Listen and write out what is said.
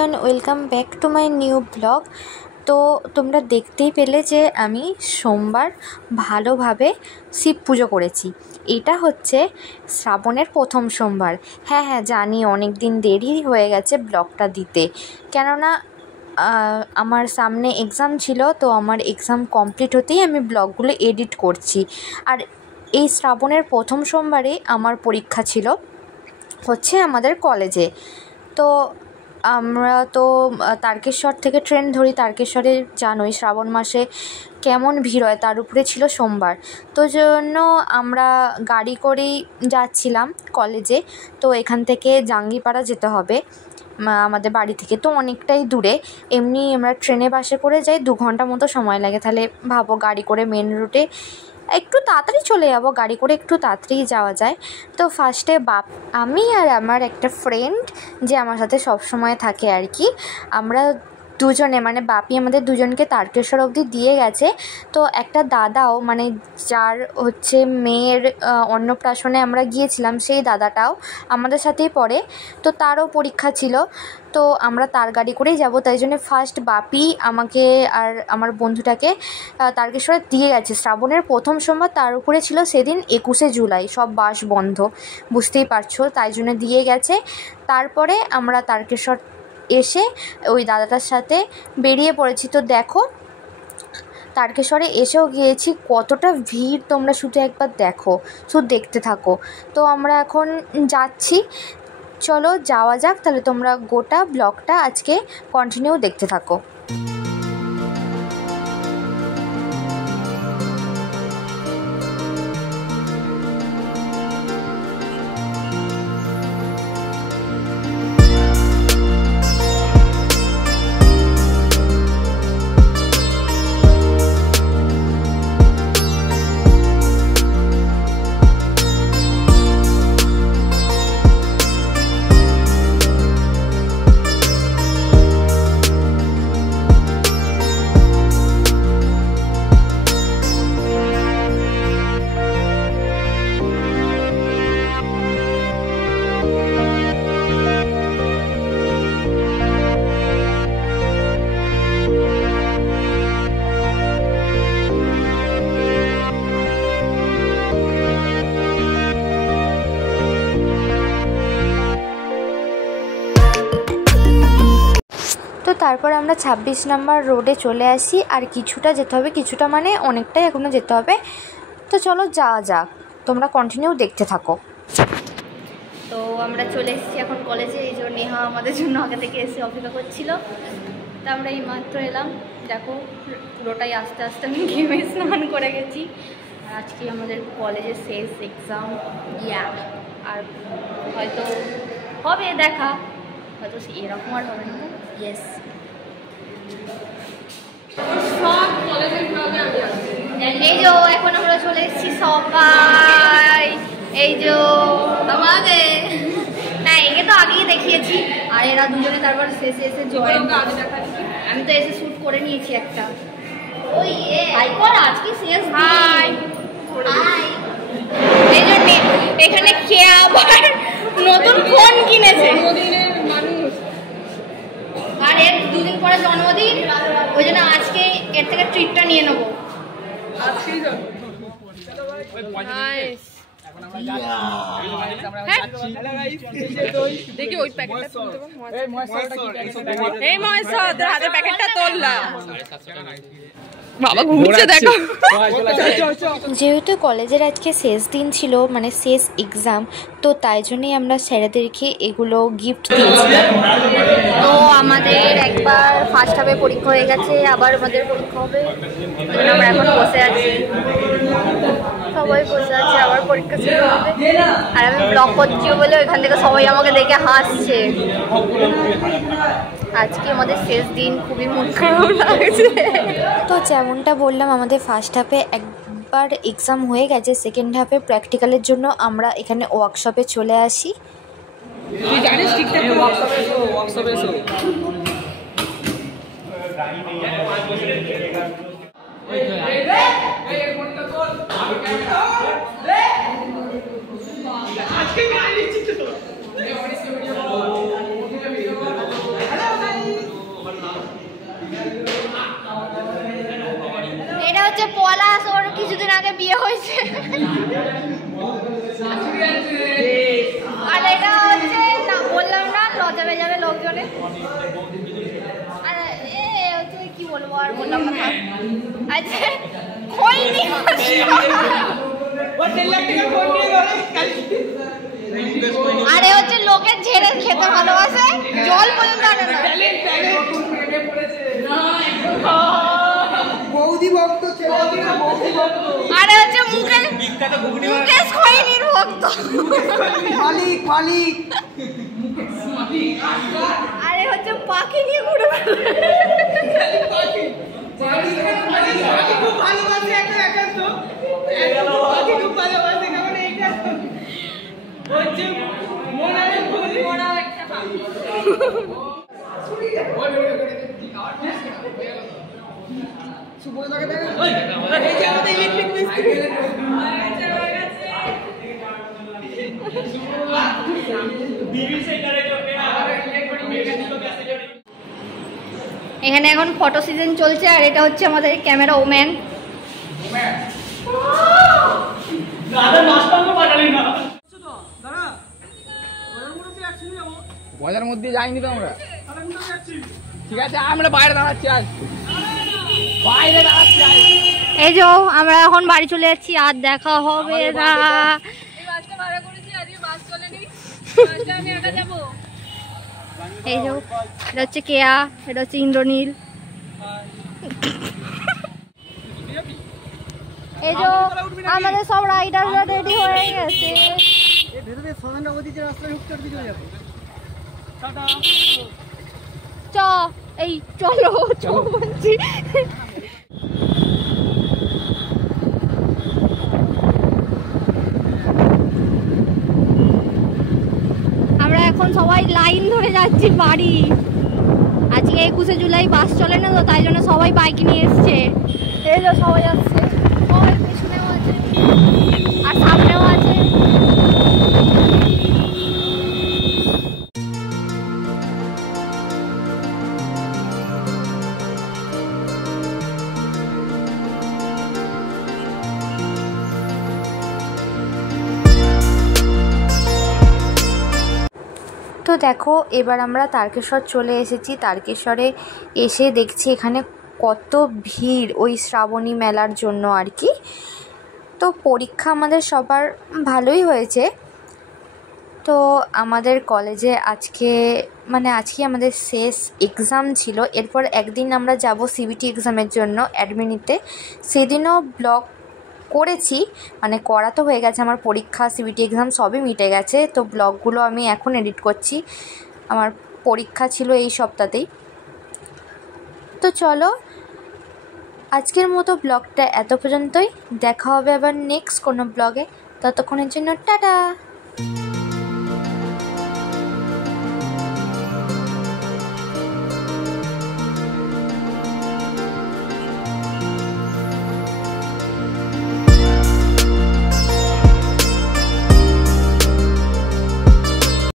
Everyone, welcome back to my new blog. তো তোমরা দেখতেই পেলে যে আমি সোমবার ভালোভাবে শিব পুজো করেছি। এটা হচ্ছে শ্রাবণের প্রথম সোমবার। হ্যাঁ জানি অনেক দিন দেরি হয়ে গেছে ব্লগটা দিতে, কেননা আমার সামনে এক্সাম ছিল। তো আমার এক্সাম কমপ্লিট হতেই আমি ব্লগগুলো এডিট করছি। আর এই শ্রাবণের প্রথম সোমবারে আমার পরীক্ষা ছিল হচ্ছে আমাদের কলেজে। তো আমরা তো তারকেশ্বর থেকে ট্রেন ধরি। তারকেশ্বরে জানোই শ্রাবণ মাসে কেমন ভিড় হয়, তার উপরে ছিল সোমবার। তো জন্য আমরা গাড়ি করেই যাচ্ছিলাম কলেজে। তো এখান থেকে জাঙ্গিপাড়া যেতে হবে আমাদের বাড়ি থেকে, তো অনেকটাই দূরে। এমনি আমরা ট্রেনে বাসে করে যাই, 2 ঘন্টা মতো সময় লাগে। তাহলে ভাবো গাড়ি করে মেন রুটে একটু তাড়াতাড়ি চলে যাবো, গাড়ি করে একটু তাড়াতাড়ি যাওয়া যায়। তো ফার্স্টে আমি আর আমার একটা ফ্রেন্ড যে আমার সাথে সব সময় থাকে আর কি, আমরা দুজনে মানে বাপি আমাদের দুজনকে তারকেশ্বর অবধি দিয়ে গেছে। তো একটা দাদাও মানে যার হচ্ছে মেয়ের অন্নপ্রাশনে আমরা গিয়েছিলাম, সেই দাদাটাও আমাদের সাথেই পড়ে। তো তারও পরীক্ষা ছিল, তো আমরা তার গাড়ি করেই যাব। তাই জন্য ফার্স্ট বাপি আমাকে আর আমার বন্ধুটাকে তারকেশ্বরে দিয়ে গেছে। শ্রাবণের প্রথম সোমবার, তার উপরে ছিল সেদিন 21শে জুলাই, সব বাস বন্ধ, বুঝতেই পারছো, তাই জন্য দিয়ে গেছে। তারপরে আমরা তারকেশ্বর এসে ওই দাদাটার সাথে বেরিয়ে পড়েছি। তো দেখো তারকেশ্বরে এসেও গিয়েছি, কতটা ভিড় তোমরা শুধু একবার দেখো, শুধু দেখতে থাকো। তো আমরা এখন যাচ্ছি, চলো যাওয়া যাক। তাহলে তোমরা গোটা ব্লগটা আজকে কন্টিনিউ দেখতে থাকো। তো তারপর আমরা 26 নম্বর রোডে চলে আসি। আর কিছুটা যেতে হবে, কিছুটা মানে অনেকটাই এখনও যেতে হবে। তো চলো যাওয়া যাক, তোমরা কন্টিনিউ দেখতে থাকো। তো আমরা চলে এসেছি এখন কলেজে। এই যে নেহা আমাদের জন্য আগে থেকে এসে অপেক্ষা করছিল। তো আমরা এই মাত্র এলাম, দেখো পুরোটাই আস্তে আস্তে আমি ঘেমে স্নান করে গেছি। আর আজকে আমাদের কলেজের শেষ এক্সাম, আর হয়তো হবে দেখা, হয়তো এরকম আর হবে না। ইয়েস, এই যে এখন আমরা চলে এসেছি সবাই। এই যে আমাদের না, একে তো আগেই দেখিয়েছি, আর এরা দুজনে তারপর শেষে এসে জয়েন। আমি তো এসে শ্যুট করে নিয়েছি একটা। ওই আজকে শেষ। High high. এই জন্য এখানে কে আবার নতুন ফোন কিনেছে, আর এর 2 দিন পরে জন্মদিন, ওই জন্য আজকে এর থেকে ট্রিটটা নিয়ে নেবো। দেখি ওই প্যাকেটটা তোললাম। বাবা ঘুরছে দেখো। যেহেতু কলেজের আজকে শেষ দিন ছিল, মানে শেষ এক্সাম, তো তাই জন্যই আমরা স্যারেদেরকে এগুলো গিফট দিয়েছিলাম। তো আমাদের একবার ফার্স্ট হাফে পরীক্ষা হয়ে গেছে, আবার আমাদের পরীক্ষা হবে। আমরা এখন বসে আছি, সবাই বসে আছে, আবার পরীক্ষা শুরু হবে। আর আমি ব্লগ করছি বলে ওইখান থেকে সবাই আমাকে দেখে হাসছে। আজকে আমাদের শেষ দিন, খুবই মন খারাপ লাগছে। তো যেমনটা বললাম, আমাদের ফার্স্ট হাফে একবার এক্সাম হয়ে গেছে, সেকেন্ড হাফে প্র্যাকটিক্যালের জন্য আমরা এখানে ওয়ার্কশপে চলে আসি। হচ্ছে পলাশ, ওর কিছুদিন আগে বিয়ে হয়েছে। আর এটা হচ্ছে না বললাম না, লজ্জা পেয়ে যাবে লোকজনে। আর এ হচ্ছে কি বলবো, আর বললাম না। আচ্ছা খৈনি, আরে হচ্ছে লোকের ঝেড়ে খেতে ভালোবাসে, জল পর্যন্ত আনে না। আরে হচ্ছে মুকেশ খৈনির ভক্ত। আরে হচ্ছে পাখি নিয়ে ঘুরে এখানে এখন ফটো সিজন চলছে, আর এটা হচ্ছে আমাদের ক্যামেরা ওম্যান। মজার মধ্যে যাইনি তো আমরা, ঠিক আছে আমরা বাইরে দাঁড়াচ্ছি, আজ বাইরে দাঁড়াচ্ছি। এই যে আমরা এখন বাড়ি চলে যাচ্ছি, আর দেখা হবে না। এই যে এটা হচ্ছে কেয়া, এটা হচ্ছে ইন্দ্রনীল। এই যে আমাদের সব রাইডাররা রেডি হয়ে গেছে। চ এই চলো চ বলছি। আমরা এখন সবাই লাইন ধরে যাচ্ছি বাড়ি। আজকে 21শে জুলাই বাস চলে না তো, তাই জন্য সবাই বাইক নিয়ে এসছে। এই যে সবাই আসছে, সবাই পেছনেও আছে আর সামনেও আছে। তো দেখো এবার আমরা তারকেশ্বর চলে এসেছি। তারকেশ্বরে এসে দেখছি এখানে কত ভিড় ওই শ্রাবণী মেলার জন্য আর কি। তো পরীক্ষা আমাদের সবার ভালোই হয়েছে। তো আমাদের কলেজে আজকে আমাদের শেষ এক্সাম ছিল। এরপর একদিন আমরা যাব সিবিটি এক্সামের জন্য অ্যাডমিনিতে। সেদিনও ব্লগ করেছি, করা তো হয়ে গেছে। আমার পরীক্ষা, সিবিটি এক্সাম সবই মিটে গেছে। তো ব্লগগুলো আমি এখন এডিট করছি। আমার পরীক্ষা ছিল এই সপ্তাহতেই। তো চলো আজকের মতো ব্লগটা এত পর্যন্তই। দেখা হবে আবার নেক্সট কোনো ব্লগে। ততক্ষণের জন্য টাটা।